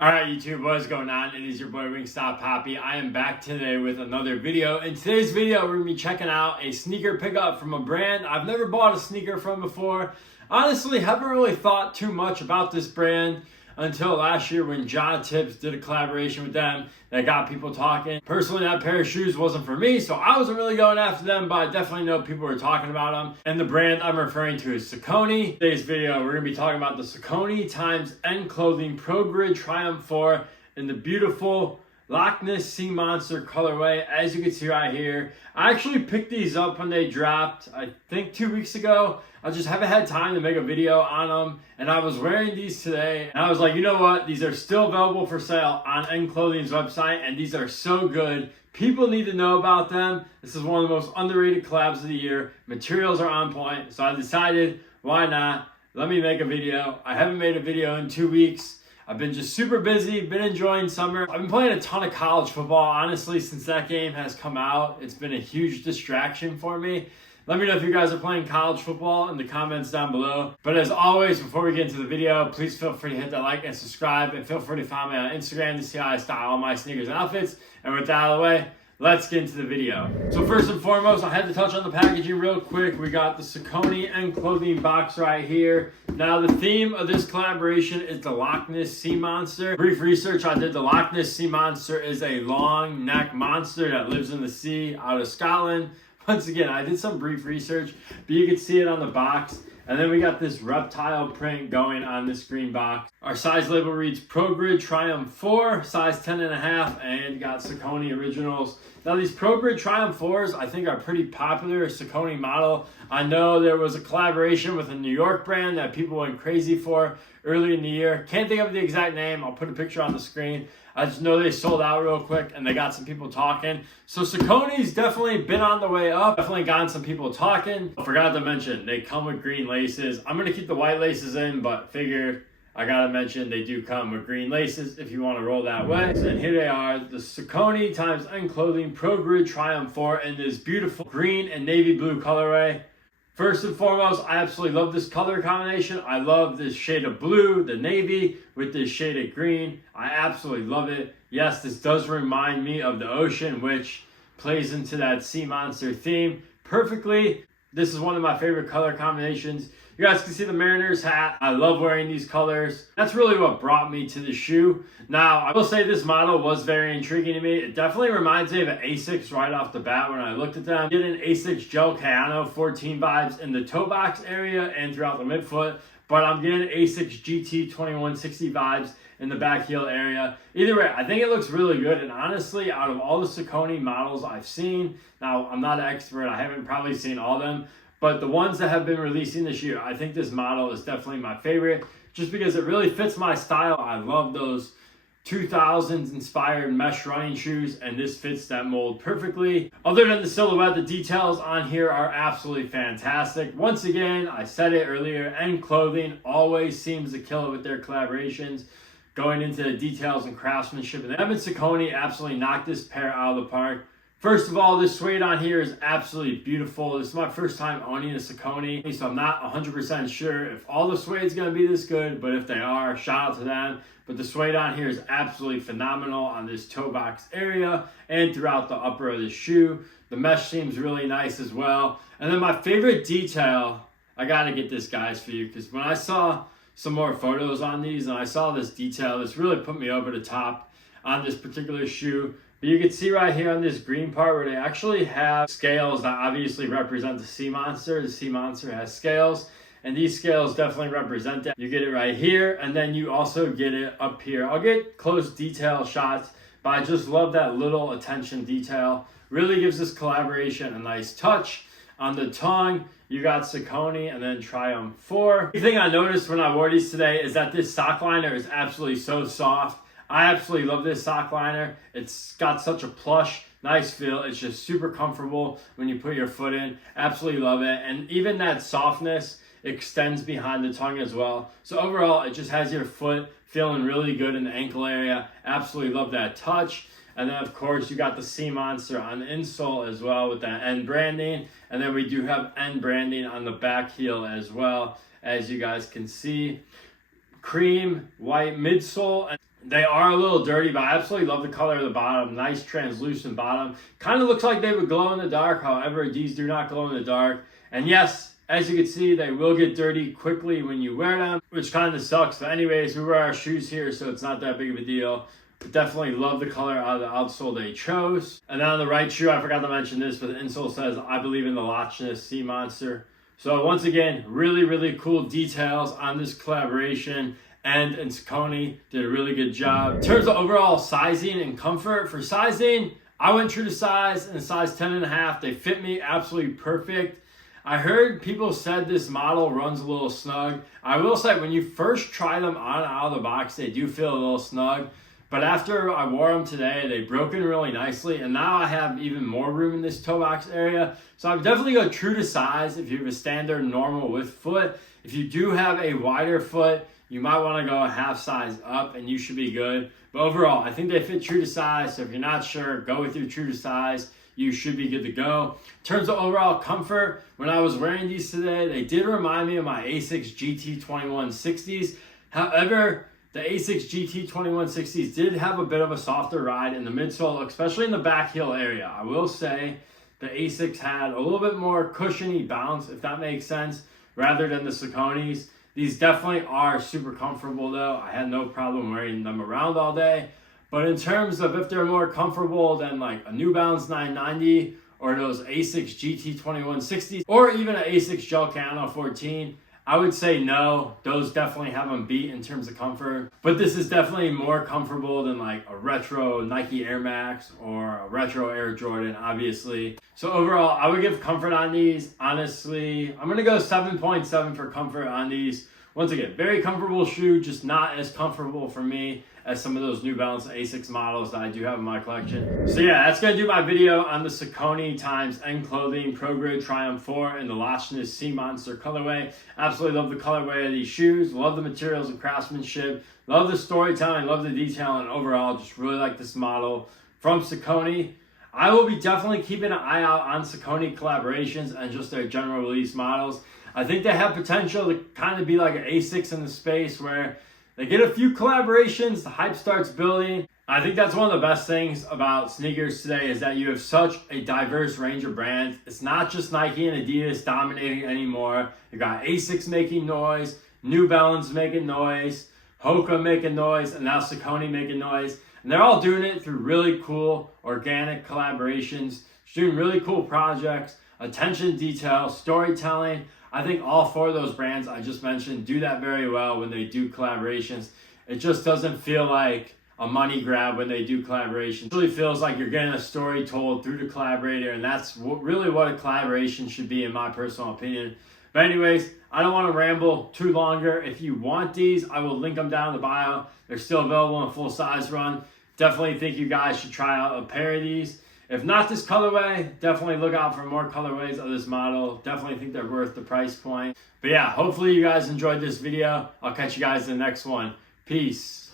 Alright YouTube, what is going on? It is your boy Wingstop Poppy. I am back today with another video. In today's video, we're going to be checking out a sneaker pickup from a brand I've never bought a sneaker from before. Honestly, haven't really thought too much about this brand until last year when John Tips did a collaboration with them that got people talking. Personally, that pair of shoes wasn't for me, so I wasn't really going after them, but I definitely know people were talking about them. And the brand I'm referring to is Saucony. In today's video, we're going to be talking about the Saucony x End Clothing Progrid Triumph 4 in the beautiful Loch Ness Sea Monster colorway. As you can see right here, I actually picked these up when they dropped, I think 2 weeks ago. I just haven't had time to make a video on them, and I was wearing these today, and I was like, you know what, these are still available for sale on End Clothing's website, and these are so good. People need to know about them. This is one of the most underrated collabs of the year. Materials are on point, so I decided, why not? Let me make a video. I haven't made a video in 2 weeks. I've been just super busy, been enjoying summer. I've been playing a ton of college football, honestly, since that game has come out. It's been a huge distraction for me. Let me know if you guys are playing college football in the comments down below. But as always, before we get into the video, please feel free to hit that like and subscribe, and feel free to follow me on Instagram to see how I style all my sneakers and outfits. And with that out of the way, let's get into the video. So first and foremost, I had to touch on the packaging real quick. We got the Saucony End Clothing box right here. Now the theme of this collaboration is the Loch Ness Sea Monster. Brief research I did, the Loch Ness Sea Monster is a long neck monster that lives in the sea out of Scotland. Once again, I did some brief research, but you can see it on the box. And then we got this reptile print going on this green box. Our size label reads Progrid Triumph 4, size 10.5, and you got Saucony Originals. Now these Progrid Triumph 4s I think are pretty popular, Saucony model. I know there was a collaboration with a New York brand that people went crazy for early in the year. Can't think of the exact name. I'll put a picture on the screen. I just know they sold out real quick and they got some people talking. So Saucony's definitely been on the way up. Definitely gotten some people talking. I forgot to mention, they come with green laces. I'm going to keep the white laces in, but figured I got to mention they do come with green laces if you want to roll that way. And here they are, the Saucony x End Clothing Progrid Triumph 4 in this beautiful green and navy blue colorway. First and foremost, I absolutely love this color combination. I love this shade of blue, the navy, with this shade of green. I absolutely love it. Yes, this does remind me of the ocean, which plays into that sea monster theme perfectly. This is one of my favorite color combinations. You guys can see the Mariners hat. I love wearing these colors. That's really what brought me to the shoe. Now, I will say this model was very intriguing to me. It definitely reminds me of an Asics right off the bat when I looked at them. I get an Asics Gel Cayano 14 vibes in the toe box area and throughout the midfoot, but I'm getting Asics GT 2160 vibes in the back heel area. Either way, I think it looks really good, and honestly, out of all the Saucony models I've seen, now I'm not an expert, I haven't probably seen all of them, but the ones that have been releasing this year, I think this model is definitely my favorite, just because it really fits my style. I love those 2000s inspired mesh running shoes, and this fits that mold perfectly. Other than the silhouette, the details on here are absolutely fantastic. Once again, I said it earlier, End Clothing always seems to kill it with their collaborations, going into the details and craftsmanship. And Evan Saucony absolutely knocked this pair out of the park. First of all, this suede on here is absolutely beautiful. This is my first time owning a Saucony, so I'm not 100% sure if all the suede is going to be this good, but if they are, shout out to them. But the suede on here is absolutely phenomenal on this toe box area and throughout the upper of the shoe. The mesh seems really nice as well. And then my favorite detail, I got to get this, guys, for you, because when I saw some more photos on these and I saw this detail, this really put me over the top on this particular shoe. But you can see right here on this green part where they actually have scales that obviously represent the sea monster. The sea monster has scales, and these scales definitely represent that. You get it right here, and then you also get it up here. I'll get close detail shots, but I just love that little attention detail. Really gives this collaboration a nice touch. On the tongue, you got Saucony and then Triumph 4. The thing I noticed when I wore these today is that this sock liner is absolutely so soft. I absolutely love this sock liner. It's got such a plush, nice feel. It's just super comfortable when you put your foot in. Absolutely love it. And even that softness extends behind the tongue as well. So overall, it just has your foot feeling really good in the ankle area. Absolutely love that touch. And then, of course, you got the Sea Monster on the insole as well with that End branding. And then we do have End branding on the back heel as well, as you guys can see. Cream white midsole. They are a little dirty, but I absolutely love the color of the bottom. Nice translucent bottom. Kind of looks like they would glow in the dark. However, these do not glow in the dark. And yes, as you can see, they will get dirty quickly when you wear them, which kind of sucks. But anyways, we wear our shoes here, so it's not that big of a deal. But definitely love the color out of the outsole they chose. And then on the right shoe, I forgot to mention this, but the insole says, I believe in the Loch Ness Sea Monster. So once again, really, really cool details on this collaboration. And Saucony did a really good job. In terms of overall sizing and comfort, for sizing, I went true to size in size 10.5. They fit me absolutely perfect. I heard people said this model runs a little snug. I will say when you first try them on out of the box, they do feel a little snug. But after I wore them today, they broke in really nicely. And now I have even more room in this toe box area. So I would definitely go true to size if you have a standard normal width foot. If you do have a wider foot, you might want to go a half size up and you should be good. But overall, I think they fit true to size. So if you're not sure, go with your true to size. You should be good to go. In terms of overall comfort, when I was wearing these today, they did remind me of my Asics GT 2160s. However, the Asics GT 2160s did have a bit of a softer ride in the midsole, especially in the back heel area. I will say the Asics had a little bit more cushiony bounce, if that makes sense, rather than the Sauconys. These definitely are super comfortable though. I had no problem wearing them around all day. But in terms of if they're more comfortable than like a New Balance 990 or those Asics GT 2160s or even an Asics Gel Cano 14, I would say no. Those definitely have them beat in terms of comfort. But this is definitely more comfortable than like a retro Nike Air Max or a retro Air Jordan, obviously. So overall, I would give comfort on these. Honestly, I'm going to go 7.7 for comfort on these. Once again, very comfortable shoe, just not as comfortable for me as some of those New Balance Asics models that I do have in my collection. So yeah, that's going to do my video on the Saucony x End Clothing Progrid Triumph 4 in the Loch Ness Sea Monster colorway. Absolutely love the colorway of these shoes, love the materials and craftsmanship, love the storytelling, love the detail, and overall just really like this model from Saucony. I will be definitely keeping an eye out on Saucony collaborations and just their general release models. I think they have potential to kind of be like an Asics in the space where they get a few collaborations, the hype starts building. I think that's one of the best things about sneakers today is that you have such a diverse range of brands. It's not just Nike and Adidas dominating anymore. You got Asics making noise, New Balance making noise, Hoka making noise, and now Saucony making noise. And they're all doing it through really cool organic collaborations, doing really cool projects, attention to detail, storytelling. I think all four of those brands I just mentioned do that very well when they do collaborations. It just doesn't feel like a money grab when they do collaborations. It really feels like you're getting a story told through the collaborator, and that's really what a collaboration should be in my personal opinion. But anyways, I don't want to ramble too longer. If you want these, I will link them down in the bio. They're still available in a full size run. Definitely think you guys should try out a pair of these. If not this colorway, definitely look out for more colorways of this model. Definitely think they're worth the price point. But yeah, hopefully you guys enjoyed this video. I'll catch you guys in the next one. Peace.